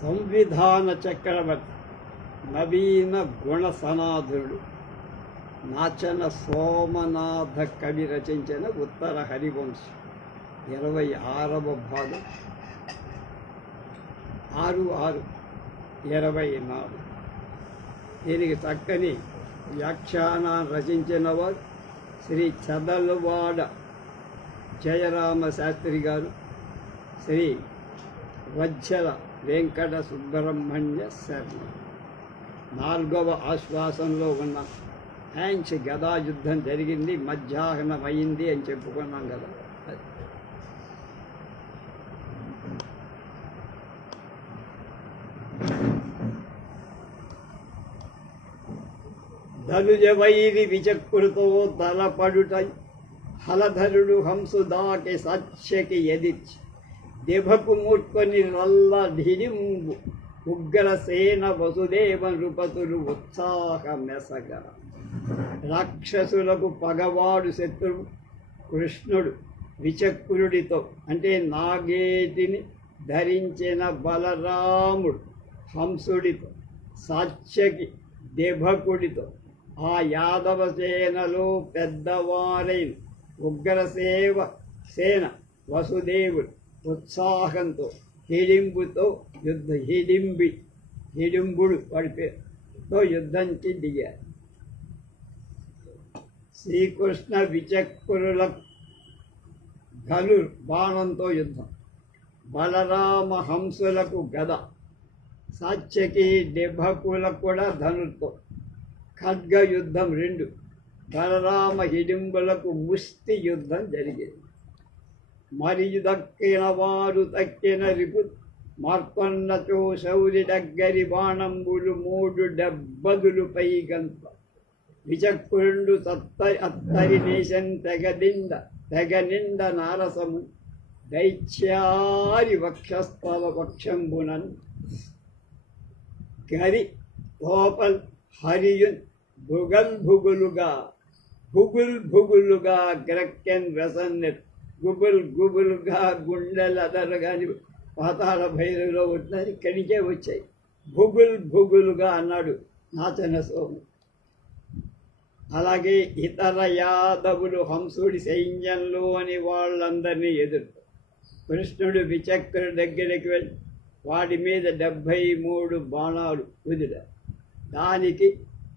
సంవిధాన చక్రవర్తి నవీన గుణ సనాథుడు నాచన సోమనాథ కవి రచించిన ఉత్తర హరివంశం 26వ భాగం 6/6/24. దీనికి చక్కని వ్యాఖ్యానాన్ని రచించిన వారు శ్రీ చదలవాడ జయరామ శాస్త్రి గారు, శ్రీ వజ్జల వెంకట సుబ్రహ్మణ్య శర్మ. 4వ ఆశ్వాసంలో ఉన్న హ్యాంచ్ గదా యుద్ధం జరిగింది, మధ్యాహ్నం అయింది అని చెప్పుకున్నాం కదా. ధనుజ వైరి విచకృతో తలపడుటై హలధరుడు హంసు దాటి సత్యకి ఎదిర్చి దెభకు ముట్కొని రల్ల ఢిడింబు ఉగ్రసేన వసుదేవ నృపతులు ఉత్సాహమెసగ. రాక్షసులకు పగవాడు శత్రువు కృష్ణుడు విచక్రుడితో అంటే నాగేటిని ధరించిన బలరాముడు హంసుడితో సాత్యకి దెభకుడితో ఆ యాదవ సేనలో పెద్దవారైన ఉగ్రసేన వసుదేవుడు ఉత్సాహంతో హిడింబుతో హిడింబుడు వాడి పేరుతో యుద్ధంకి దిగారు. శ్రీకృష్ణ విచక్రుల ధను బాణంతో యుద్ధం, బలరామ హంసులకు గద, సాత్యకి దెభకులకు కూడా ధనుర్తో ఖడ్గ యుద్ధం 2, బలరామ హిడింబులకు ముష్టి యుద్ధం జరిగేది. మరియు దక్కిన వారు తక్కిన రిపు మార్కొన్నచో శౌరి దగ్గరి బాణంబులు 3 పైగంత విచక్రుండు అత్తరి నేశం తెగనిండ నారసము దైత్యారి వక్షస్థల వక్షంబునన్ గరి లోపల్ హరియున్ భుగులుగా గ్రక్కెన్ వెసన్నెట్ గుబులుగా గుండెలదరగాని పాతాళ భైరవిలో ఉంటున్నది, ఇక్కడికే వచ్చాయి. భుగులుగా అన్నాడు నాచన సోము. అలాగే ఇతర యాదవులు హంసుడి సైన్యంలోని వాళ్ళందరినీ ఎదుర్కొ కృష్ణుడు విచక్రుడి దగ్గరికి వెళ్ళి వాడి మీద 73 బాణాలు వదిలారు. దానికి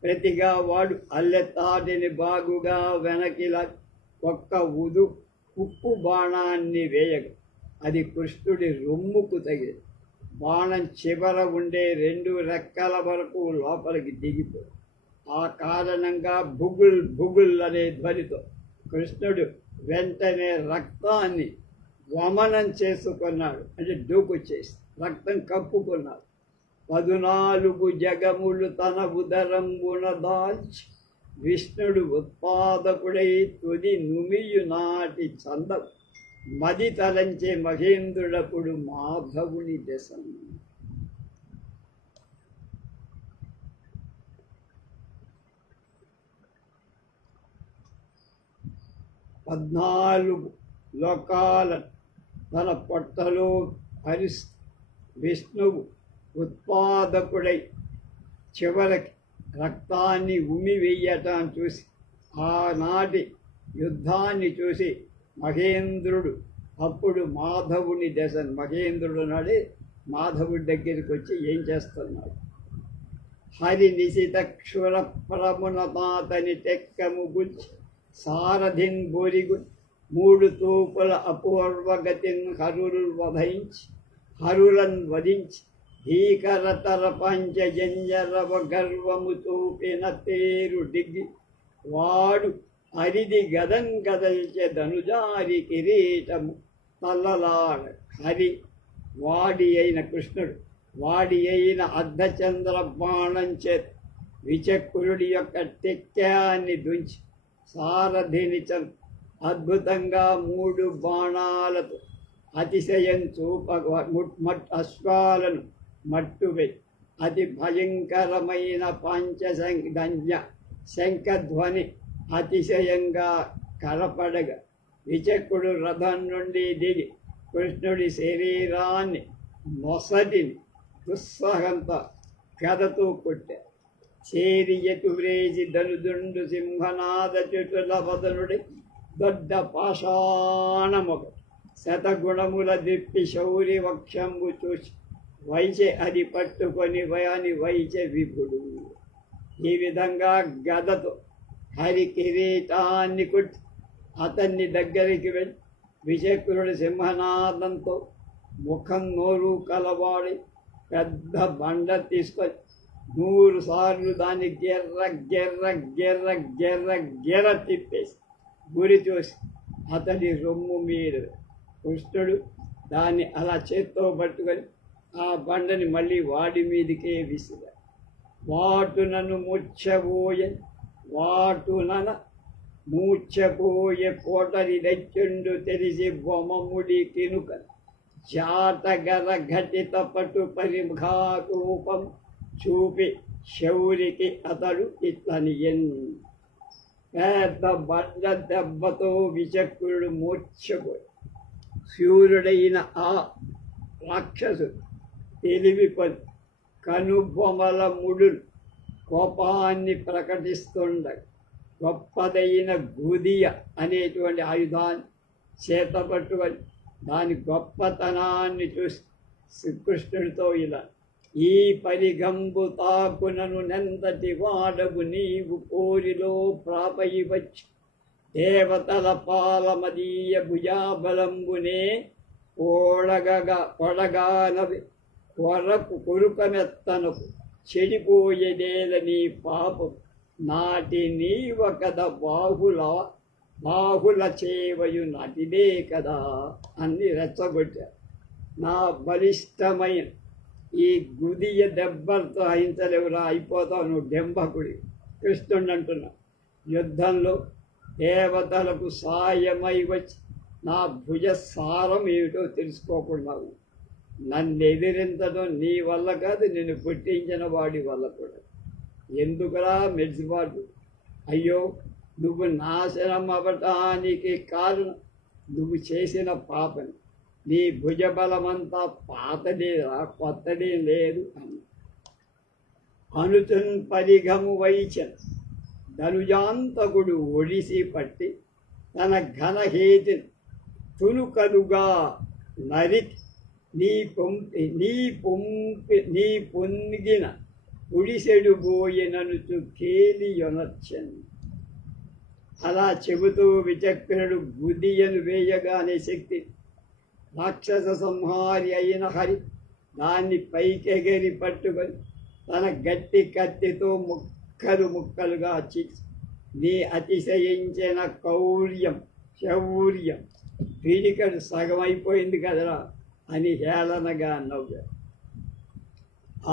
ప్రతిగా వాడు అల్లెత్తాటిని బాగుగా వెనకిలా ఒక్క ఉప్పు బాణాన్ని వేయగా అది కృష్ణుడి రొమ్ముకు తగిలి బాణం చివర ఉండే 2 రెక్కల వరకు లోపలికి దిగిపోయి ఆ కారణంగా భుగుల్ అనే ధ్వనితో కృష్ణుడు వెంటనే రక్తాన్ని వమనం చేసుకున్నాడు, అంటే దూకుచ్చేసి రక్తం కప్పుకున్నాడు. 14 జగములు తన ఉదరంబున దాల్చి విష్ణుడు ఉత్పాదకుడై తుది నుమియు నాటి చందం మది తలంచే మహేంద్రుడపుడు మాధవుని దశం. పద్నాలుగు లోకాల తన పొట్టలో విష్ణువు ఉత్పాదకుడై చివరికి రక్తాన్ని ఉమివెయ్యటం చూసి ఆనాటి యుద్ధాన్ని చూసి మహేంద్రుడు అప్పుడు మాధవుని దశను మహేంద్రుడు నాడే మాధవుడి దగ్గరికి వచ్చి ఏం చేస్తున్నాడు? హరి నిశితక్షుర ప్రమునతాతని టెక్కము గుచ్చి సారథిన్ బొరిగు 3 తూపుల అపూర్వగతిన్ హరులను వధించి భీకరతర పంచజంజరవ గర్వము చూపిన తేరు డిగ్గి వాడు అరిది గదన్ గదల్చె ధనుజారి కిరీటము తల్లలాడ. హరి వాడి అయిన కృష్ణుడు వాడి అయిన అర్ధచంద్ర బాణం చేత విచక్రుడి యొక్క టెక్కాన్ని దుంచి సారథిని అద్భుతంగా 3 బాణాలతో అతిశయం అశ్వాలను మట్టువే అతి భయంకరమైన శంఖధ్వని అతిశయంగా కనపడగా విచకుడు రథం నుండి దిగి కృష్ణుడి శరీరాన్ని నొసటిని దుస్సహంతో గదతో కొట్టారు. చేరి ఎటు వ్రేసి ధనుదుండు సింహనాద చెటుల వదనుడి దొడ్డ పాషాణముగ శతగుణముల దిప్పి శౌరి వక్షంబు చూసి వైచే అది పట్టుకొని వయాని వైచే విపుడు. ఈ విధంగా గదతో హరి కిరీటాన్ని కొట్టి అతన్ని దగ్గరికి వెళ్ళి విచక్రుడి సింహనాదంతో ముఖం నోరు కలవాడి పెద్ద బండ తీసుకొని 100 సార్లు దాన్ని గెర్ర గెర్ర గెర్ర గెర్ర గెర్ర తిప్పేసి గురి చూసి అతడి రొమ్ము మీద కృష్ణుడు దాన్ని అలా చేత్తో పట్టుకొని ఆ బండని మళ్ళీ వాడి మీదికే విసిరాడు. వాటునను ముచ్చబోయే వాటునన మూర్చపోయే కోటరి దచ్చుండు తెలిసి బొమ్మముడి కినుక జాతగర ఘటిత పటు పరిముఖారూపం చూపి శౌరికి అతడు ఇట్లనియన్. పెద్ద బండ దెబ్బతో విచక్రుడు మూర్ఛపోయి శూరుడైన ఆ రాక్షసుడు తెలివిపడి కనుబొమల ముడులు కోపాన్ని ప్రకటిస్తుండగా గొప్పదైన గుదియ అనేటువంటి ఆయుధాన్ని చేతపట్టుకొని దాని గొప్పతనాన్ని చూసి శ్రీకృష్ణుడితో ఇలా, ఈ పరిగంబు తాకునను నెంతటి వాడవు నీవు కోరిలో ప్రాపయి వచ్చి దేవతల పాలమదీయ భుజాబలంబునే పొడగానవి కొరుకమెత్తనకు చెడిపోయేదేల నీ పాపం నాటి నీవ కదా బాహుల చేవయు నాటిదే కదా అన్ని రెచ్చగొట్టారు. నా బలిష్టమైన ఈ గుదియ దెబ్బలతో అహింసలేవురా, అయిపోతావు నువ్వు డెంబకుడి. కృష్ణుడు అంటున్నా, యుద్ధంలో దేవతలకు సాయమై వచ్చి నా భుజ సారం ఏమిటో తెలుసుకోకున్నావు. నన్ను ఎదిరించడం నీ వల్ల కాదు, నిన్ను పుట్టించిన వాడి వల్ల కూడా. ఎందుకురా మెడిసిబాటు? అయ్యో, నువ్వు నాశనం అవ్వటానికి కారణం నువ్వు చేసిన పాపని. నీ భుజబలమంతా పాతదేరా, కొత్తదే లేదు అని అనుతున్ పరిగము వైచన్ ధనుజాంతకుడు ఒడిసి పట్టి తన ఘనహేతిని తునుకలుగా నరికి నీ పొంగిన ఉడిసెడు బోయననుచు కేలియొనర్చన్. అలా చెబుతూ విచక్రుడు గుదియను వేయగానే శక్తి రాక్షస సంహారి అయిన హరి దాన్ని పైకెగిరి పట్టుకొని తన గట్టి కత్తితో ముక్కలుగా చీల్చి, నీ అతిశయించిన శౌర్యం పీడికడు సగమైపోయింది కదరా అని హేళనగా నవ్వారు.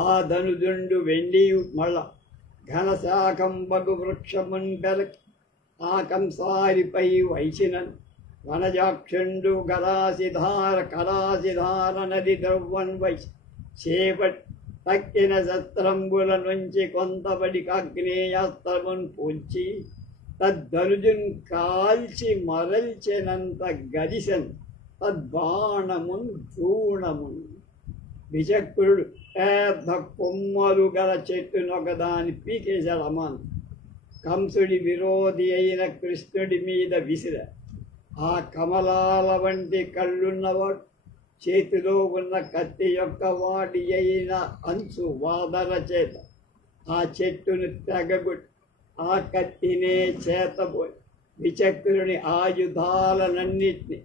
ఆ ధనుజుండు వెండి మళ్ళ ఘనశాకంబగు వృక్షమున్ పెరకి ఆ కంసారిపై వైచినన్ వనజాక్షుండు కరాసిధార నది ద్రవ్వన్ వైచి చేపట్ తక్కిన శస్త్రంబుల నుంచి కొంతబడి అగ్నేయాస్త్రమున్ పూల్చి తద్దనుజున్ కాల్చి మరల్చినంత గదిసన్ తద్బాణమున్ ధూణమున్. విచక్రుడు పెద్ద కొమ్మలు గల చెట్టునొకదాని పీకేశాడు అమాన్. కంసుడి విరోధి అయిన కృష్ణుడి మీద విసిర. ఆ కమలాల వంటి కళ్ళున్నవాడు చేతిలో ఉన్న కత్తి యొక్క వాడి అయిన అంచు వాదన చేత ఆ చెట్టును తెగగొట్టి ఆ కత్తినే చేతపోయి విచక్రుని ఆయుధాలనన్నిటినీ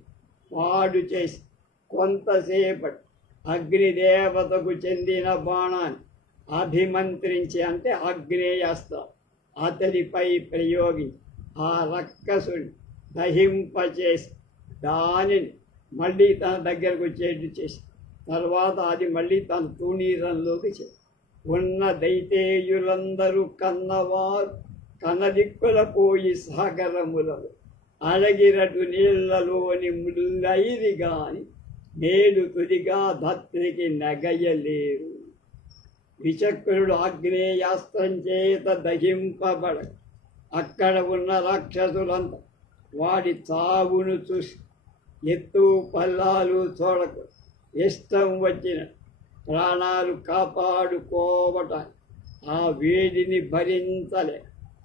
పాడు చేసి కొంతసేపటి అగ్నిదేవతకు చెందిన బాణాన్ని అభిమంత్రించి, అంటే ఆగ్నేయాస్త్రం, అతడిపై ప్రయోగించి ఆ రక్కసుని దహింపచేసి దానిని మళ్ళీ తన దగ్గరకు వచ్చేట్టు చేసి తర్వాత అది మళ్ళీ తన తూణీరంలోకి చేసి ఉన్న దైతేయులందరూ కన్నవారు కనదిక్కుల పోయి సాగరములలో అడగిరటు నీళ్లలోని ముల్లైరి గాని నేడు తుదిగా ధత్రికి నగయలేరు. విచక్రుడు ఆగ్నేయాస్త్రం చేత దహింపబడ అక్కడ ఉన్న రాక్షసులంతా వాడి చావును చూసి ఎత్తు పల్లాలు చూడకు ఇష్టం వచ్చిన ప్రాణాలు కాపాడుకోవట ఆ వేడిని భరించలే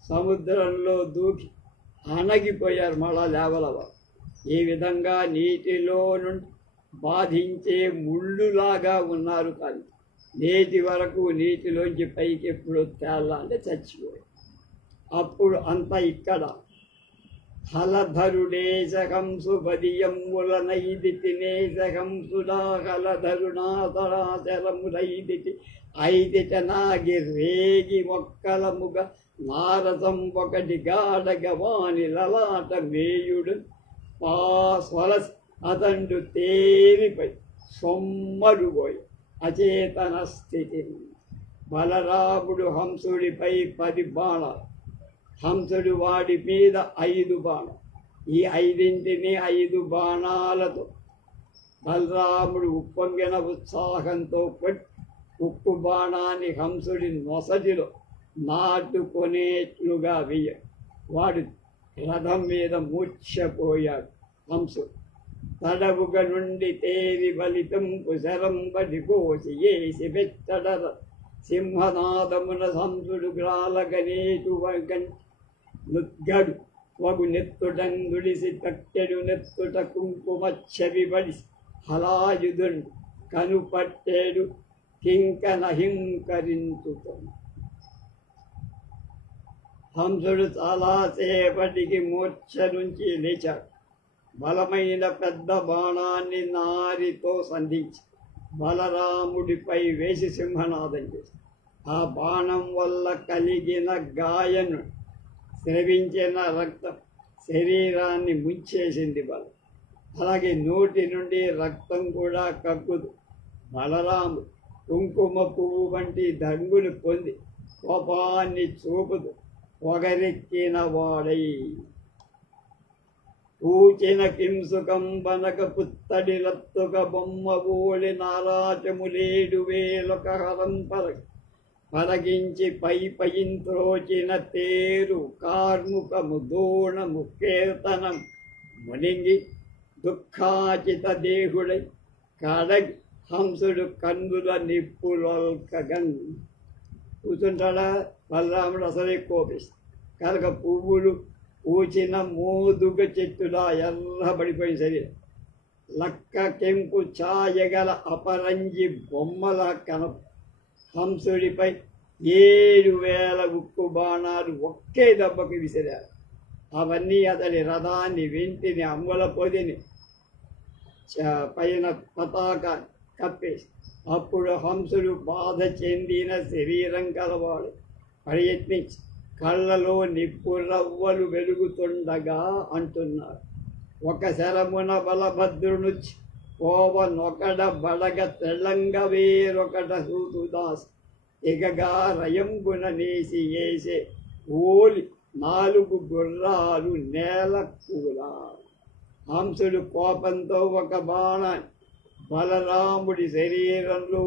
సముద్రంలో దూకి అణగిపోయారు. మళ్ళా లేవలవారు. ఈ విధంగా నీటిలో నుండి బాధించే ముళ్ళులాగా ఉన్నారు. కానీ నేటి వరకు నీటిలోంచి పైకి ఎప్పుడు తేలాలంటే చచ్చిపోయారు. అప్పుడు అంతా ఇక్కడ హలధరుడేశకంసు బదియమ్ములనైదిటి నేశకంసుడా హలధరునాథరాచరములైదిటి ఐదిట నాగి రేగి మొక్కలముగ నారసం ఒకటి గాఢగవాని లలాట మేయుడు స్వలసి అతండు తేలిపై సొమ్మరుగోయి అచేతన స్థితి. బలరాముడు హంసుడిపై 10 బాణాలు, హంసుడు వాడి మీద 5 బాణాలు. ఈ 5 బాణాలతో బలరాముడు ఉప్పొంగిన ఉత్సాహంతో ఉక్కు బాణాన్ని హంసుడి నొసటిలో నాటుకొనేట్లుగా వెయ్య వాడు రథం మీద మూర్ఛపోయాడు. హంసుడు తడవుగ నుండి తేరి బలితం కుశరంబడి కోసి ఏసి పెట్టడ సింహనాదమున హంసుడు గ్రాలగనేటు నుద్గడు వగు నెత్తుటందుడిసి తక్కెడు నెత్తుట కుంకుమచ్చవిబడి హలాయుధుడు కనుపట్టేడు కింకనహింకరించుతో. హంసుడు చాలాసేపటికి మూర్ఛ నుంచి లేచాడు. బలమైన పెద్ద బాణాన్ని నారితో సంధించి బలరాముడిపై వేసి సింహనాదం చేసి ఆ బాణం వల్ల కలిగిన గాయను స్రవించిన రక్తం శరీరాన్ని ముంచేసింది. బలం అలాగే నోటి నుండి రక్తం కూడా కక్కుదు. బలరాముడు కుంకుమ పువ్వు వంటి దంగులు పొంది కోపాన్ని చూపుతూ పొగరెక్కిన వాడై పూచిన కింసుకం బనక పుత్తడి రత్తుక బొమ్మ ఓలి నారాచములేడు వేలొక హరం పరగించి పైపయింత్రోచిన తేరు కార్ముకము దోణము కీర్తనం మునింగి దుఃఖాచిత దేహుడై కడగి హంసుడు కన్నుల నిప్పులొల్కగన్. కూర్చుంటాడా బలరాముడు అసలే కోపిస్తాడు. కనుక పువ్వులు పూచిన మోదుగ చెట్టులా ఎర్రబడిపోయిన శరీరం, లక్క కెంపు ఛాయగల అపరంజి బొమ్మల కనప హంసుడిపై 7,000 ఉక్కు బాణాలు ఒకే దెబ్బకి విసిరారు. అవన్నీ అతడి రథాన్ని, వెంటిని, అమ్ముల పొదిని, పైన పతాకాన్ని కప్పేసి అప్పుడు హంసుడు బాధ చెందిన శరీరం కలవాడు ప్రయత్నించి కళ్ళలో నిప్పు రవ్వలు వెలుగుతుండగా అంటున్నారు. ఒక శరమున బలభద్రునుచి కోవనొకడ బడగ తెల్లంగ వేరొకట సూతుదాస్ ఇకగా రయంబున నేసి వేసే ఓలి 4 గుర్రాలు నేల కూలా. హంసుడు కోపంతో ఒక బాణాన్ని బలరాముడి శరీరంలో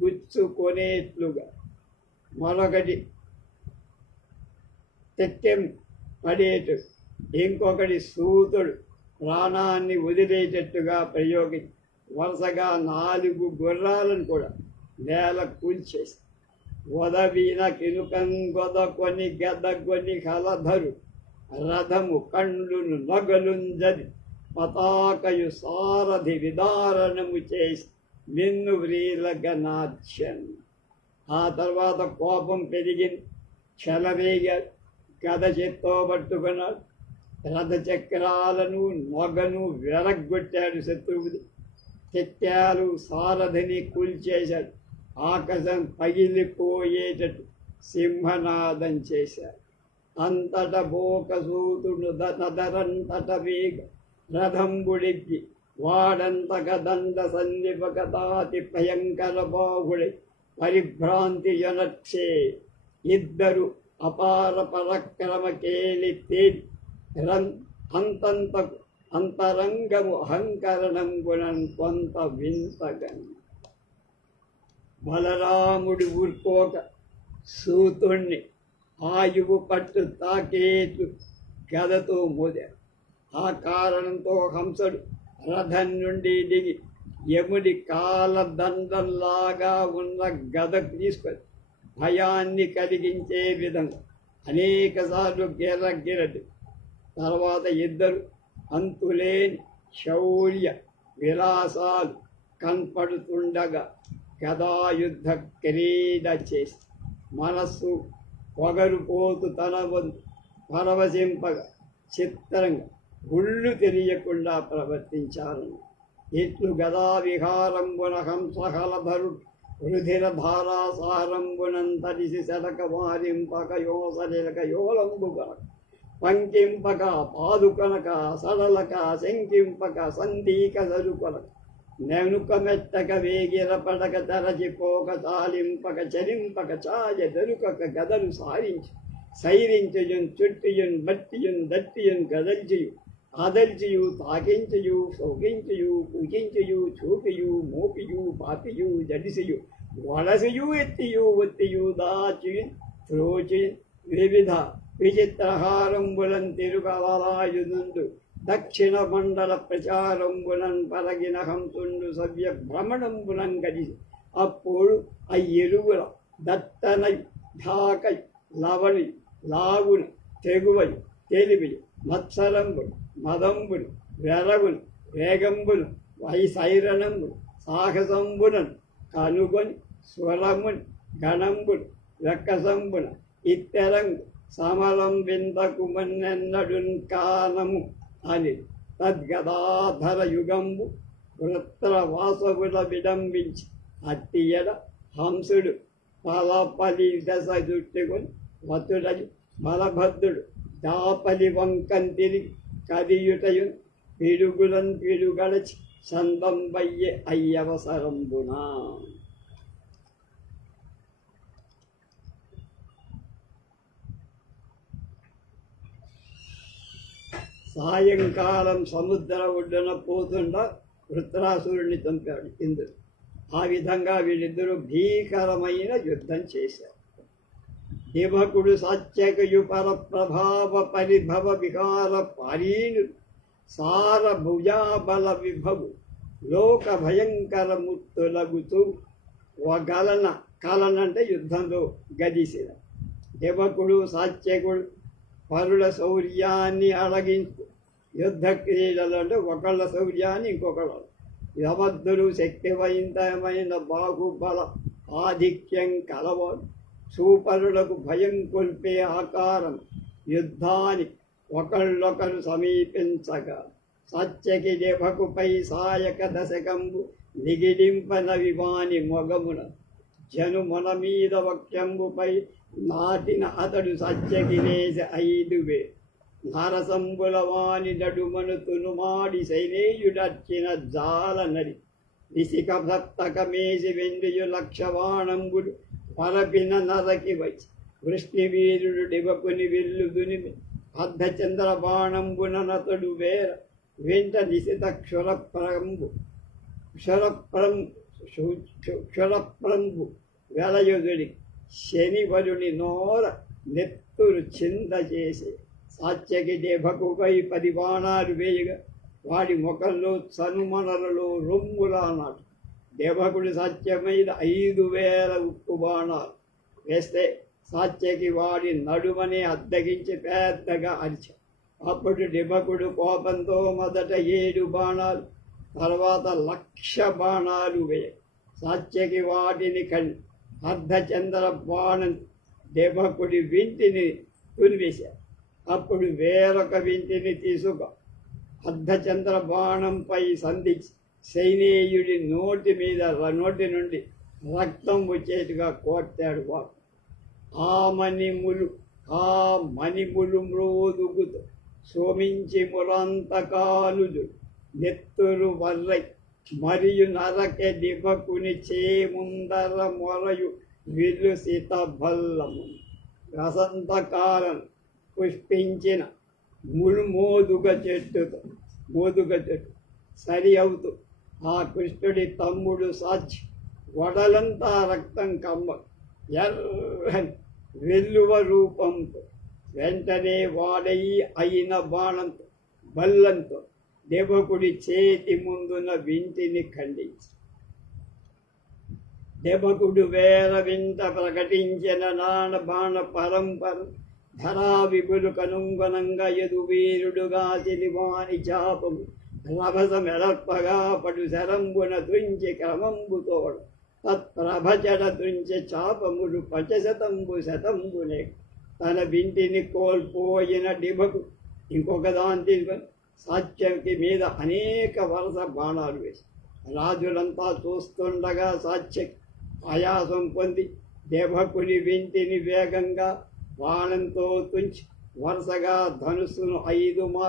గుచ్చుకొనేట్లుగా, మరొకటి తెట్టెం పడేటు, ఇంకొకటి సూతుడు ప్రాణాన్ని వదిలేటట్టుగా ప్రయోగించి వరుసగా 4 గుర్రాలను కూడా నేల కూల్చేసి వదవీన కినుకం గొదకొని గెదగొని హలధరు రథము కండ్లును నగలుంజది పతాకయు సారథి విదారణము చేసి నిన్ను వ్రీలగనాథ్యన్. ఆ తర్వాత కోపం పెరిగింది. చెలరేగాడు. గద చేత్తో పట్టుకున్నాడు. రథచక్రాలను నొగను వెరగొట్టాడు శత్రువుది. తెట్టాలు సారథిని కూల్చేశాడు. ఆకాశం పగిలిపోయేటట్టు సింహనాదం చేశాడు. అంతట బోకసూతుడు నదరంతట వేగ రథంబుడికి వాడంతక దండ సంధిపక దాతి భయంకర బాహుడి పరిభ్రాంతి యనక్షే. ఇద్దరు అపార పరక్రమ కేలి తేలి అంతంతకు అంతరంగము అహంకరణంగునం కొంత వింతగన్. బలరాముడు ఊరుకోక సూతుణ్ణి ఆయువు పట్టు తాకేట్లు గదతో మోదాడు. ఆ కారణంతో హంసుడు రథం నుండి దిగి యముడి కాలదండంలాగా ఉన్న గదకు తీసుకొని భయాన్ని కలిగించే విధంగా అనేక సార్లు గిరగిరటి తర్వాత ఇద్దరు అంతులేని శౌర్య విలాసాలు కనపడుతుండగా గదాయుద్ధ క్రీడ చేసి మనస్సు పొగరుపోతు తన వంతు పరవశింపగా చిత్రంగా గుళ్ళు తెలియకుండా ప్రవర్తించారు. ఇట్లు గదా విహారంబున హంసహలధరుడు రుధిర ధారాసారంబునంతరిసి శలక వారింపక యోసలిలక యోలంబుగ పంకింపక పాదుకనక సడలక శంకింపక సంధీక సరుకొలక నెనుక మెత్తక వేగిర పడక తరచిపోక తాలింపక చరింపక ఛాయ దొరుకక గదలు సారించి సైరించయున్ చుట్టియున్ బట్టియున్ దట్టియున్ గదల్చియు ఆదల్చియు తాకించయు సౌకించయు పూజించయు చూపియు మోపియు పాపియు జడిసియు వలసియు ఎత్తియు ఒత్తియు దాచియున్ త్రోచియున్ వివిధ విచిత్రహారంబులన్ తిరుగవలాయునుండు దక్షిణ మండల ప్రచారంబులన్ పరగిన హంతుండు సవ్య భ్రమణంబులన్ గడిసి అప్పుడు ఆ ఎరువుల దత్తనై ఢాకై లవణి లాగును తెగువలు తెలివిలు మత్సరంబులు మదంబులు వెరవులు వేగంబులు వైసైరణంబులు సాహసంబులను కనుగొని స్వరముని గణంబులు రక్కసంబున ఇత్తెరంగు సమలం వింతకు మన్నెన్నడున్ కానము అని తద్గదాధర యుగంబు వృత్ర వాసవుల విడంబించి అట్టియడ హంసుడు పలపలి దశ చుట్టుకొని వతుడని బలభద్రుడు దాపలి వంకం తిరిగి కదియుటయు పిడుగులను పిడుగడచి సందంబయ్యే అయ్యవసరంబునా. సాయంకాలం సముద్ర ఒడ్డున పోతుండ వృత్రాసురుడిని చంపాడు ఇంద్రుడు. ఆ విధంగా వీళ్ళిద్దరూ భీకరమైన యుద్ధం చేశారు. దిమకుడు సాత్యకయు పర ప్రభావ పరిభవ విహార పారీణు సార భుజాబల విభవు లోక భయంకర ముత్తులగుతూ గలన కలన అంటే యుద్ధంలో గదిసిన దిమకుడు సాత్యకుడు పరుల శౌర్యాన్ని అడగించు యుద్ధ క్రీడలు అంటే ఒకళ్ళ శౌర్యాన్ని ఇంకొకళ్ళు యమద్దులు శక్తివంతమైన బాహుబల ఆధిక్యం కలవాడు సూపరులకు భయం కొల్పే ఆకారం యుద్ధాన్ని ఒకళ్ళొకరు సమీపించగా సత్యకి దేవకుపై సాయక దశకంబు నిగిడింపన వివాని మొగమున జను మన మీద వక్షంబుపై నాటిన అతడు సత్యకినేస 5,000 నరసంబుల వాని నడుమను తునుమాడి సైనేయుడర్చిన జాల నడి విసిక భత్తకమేసి వెండియు లక్షవాణంబుడు పరపిన నరకి వచ్చి వృష్ణివీరుడు డివకుని విల్లుదుని అర్ధచంద్ర బాణంబున నతడు వేర వెంట నిశిత క్షురప్రంబు వెలయుధుడి శనివరుని నోర నెత్తురు చింద చేసి సాత్యకి దేభకుపై 10 బాణాలు వేయగా వాడి ముఖంలో సనుమనలలో రొమ్ములా నాటు దేవకుడి సత్యమైన 5,000 ఉక్కు బాణాలు వేస్తే సాత్యకి వాడి నడుమని అద్దగించి పెద్దగా అరిచాడు. అప్పుడు డిబకుడు కోపంతో మొదట 7 బాణాలు తర్వాత 1,00,000 బాణాలు వేయ సాత్యకి వాటిని కండి అర్ధచంద్ర బాణం దేవకుడి వింటిని తునివేశారు. అప్పుడు వేరొక వింటిని తీసుకు అర్ధచంద్ర బాణంపై సంధించి సైనేయుడి నోటి నుండి రక్తం వచ్చేట్టుగా కోట్టాడు. వాడు ఆ మణిములు మ్రోదుగుతూ సోమించి మురంతకాలుడు నెత్తురు వర్రై మరియు నరకె దిబకుని చేముందర మొరయు విల్లు సీత భల్లము వసంతకాలం పుష్పించిన మోదుగ చెట్టు సరి అవుతూ ఆ కృష్ణుడి తమ్ముడు సాక్షి వడలంతా రక్తం కమ్మ ఎర్రని వెల్లువ రూపంతో వెంటనే వాడయి అయిన బాణంతో బల్లంతో దేవకుడి చేతి ముందున వింటిని ఖండించి దేవకుడు వేల వింత ప్రకటించిన నాణ బాణ పరంపర ధరా విపులు కనుంగనంగా ఎదు వీరుడుగా తెలివాని చాపము రభసమెలర్పగా పడు శరంబున తుంచి క్రమంబుతోడు తత్ప్రభచడ తుంచె చాపములు పచశతంబు శతంబునే తన వింటిని కోల్పోయిన డిబకు ఇంకొక దాన్ని తీసుకొని సాత్యకి మీద అనేక వరుస బాణాలు వేసి రాజులంతా చూస్తుండగా సాత్యకి ఆయాసం పొంది దేవకుని వింటిని వేగంగా బాణంతో తుంచి వరుసగా ధనుస్సును 5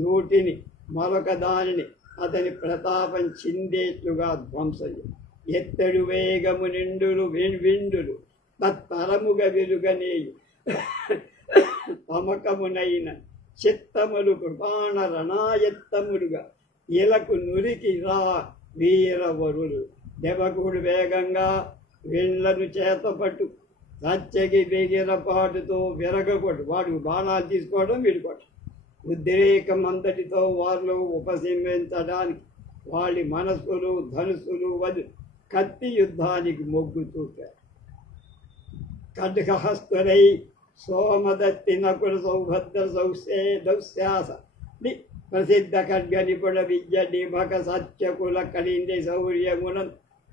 నూటిని మరొక దానిని అతని ప్రతాపం చిందేట్లుగా ధ్వంసం ఎత్తడు వేగము నిండులు విండులు తత్తరముగా వెలుగనేయు తమకమునైన చిత్తములు కృపాణ రణాయత్తములుగా ఇలకు నురికి రా వీరవరులు దేవకుడు వేగంగా వీళ్లను చేతపట్టు సత్యకి వేగిరపాటుతో విరగకొట్టు వాడు బాణాలు తీసుకోవడం వీడుకోవడం ఉద్రేకం అంతటితో వారిలో ఉపశమించడానికి వాళ్ళ మనస్సులు ధనుసులు వది కత్తి యుద్ధానికి మొగ్గు చూపారు. ఖడ్గహస్తులై సోమదత్తి నకుల సౌభద్ర దౌశ్యాస ప్రసిద్ధ ఖడ్గ నిపుణ విద్య డిభక సత్యకుల కలింది శౌర్యమున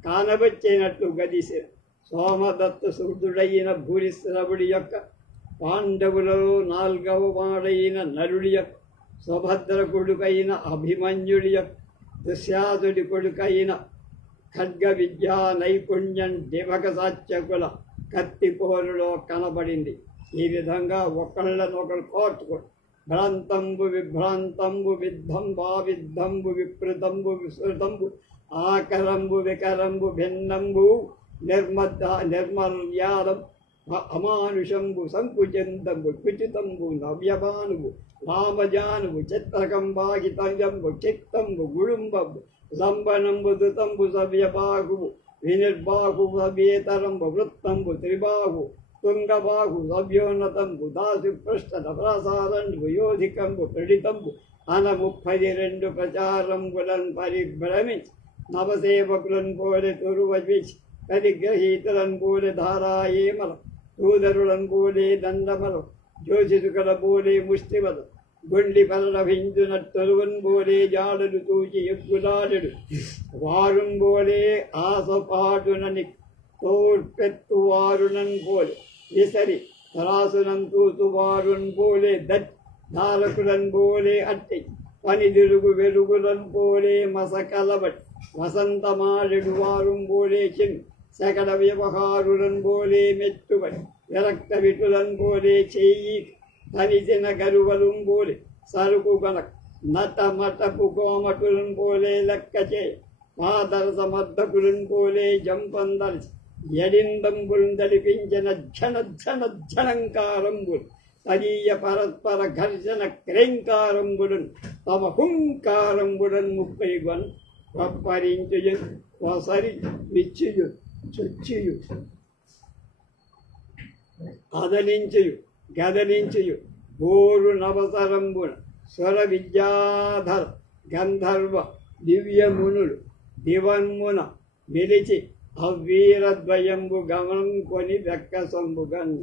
కానబచ్చినట్లు గదిశారు. సోమదత్తు శుద్ధుడైన భూరిశ్రవుడి యొక్క పాండవులలో 4వ వాడైన నలుడి యొక్క సుభద్ర కొడుకైన అభిమన్యుడి యొక్క దుశ్శాసుడి కొడుకైన ఖడ్గ విద్యా నైపుణ్యం డిభక సత్యకుల కత్తిపోరులో కనబడింది. ఈ విధంగా ఒకళ్ళనొకరు కోర్టుకోడు భ్రాంతంబు విభ్రాంతంబు విద్ధంబావిద్ధంబు విప్రుతంబు విస్తృతంబు ఆకరంబు వికరంబు భిన్నంబు నిర్మర్యాదం అమానుషంబు సంకుచందంబు కుచితంబు నవ్యమానువు రామజానువు చిత్రకంబాగితంబు చిత్తంబు గుడుంబంబు లంబనంబు దుతంబు సవ్యబాహువు వినిర్బాహు సవ్యేతరంబు వృత్తంబు త్రిబాహు తుంగబాహు సవ్యోన్నతంబు దాసి పృష్ఠత ప్రసారంబు యోధికంబు ప్రణితంబు అన 32 ప్రచారంబులను పరిభ్రమించి నవసేవకులను పోలే తురువచి పరిగ్రహీతులను పోలే ధారాయేమల సూదరులను పోలే దండమల జ్యోతిషుకల పోలే ముష్టిమల గుండి పరలభించున తరువన్ పోలే జాడలు తూచి ఎగ్గులాడడు వారుం పోలే ఆసపాటునని తోర్పెత్తువారునన్ పోలే విసరి తరాసునం తూతువారున్ పోలే దారకులను పోలే అట్టి పనిదిరుగు వెలుగులను పోలే మసకలబడి వసంతమాడెడు వారుం పోలే చిన్ సకల వ్యవహారులను పోలే మెట్టుబడి విరక్త విటులను పోలే చెయ్యి తనిసిన గరువలం పోలే సరుకు గనక నటమటపు కోమటులను పోలే లెక్క చే మాదర సమర్థకులను పోలే జంపందలిసి ఎడిందంబులు దలిపించిన ఝణంకారంబులు తదీయ పరస్పర ఘర్షణ క్రైంకారంబులను తమ హుంకారంబులను 30 వప్పరించుయు వసరి విచ్చుయు చొచ్చియు అదలించుయు గదలించుయు గోరు నవసరంబున స్వర విద్యాధర గంధర్వ దివ్యమునులు దివన్మున నిలిచి అవ్వీరద్వయంబు గమనం కొని వెక్కసంబుగన్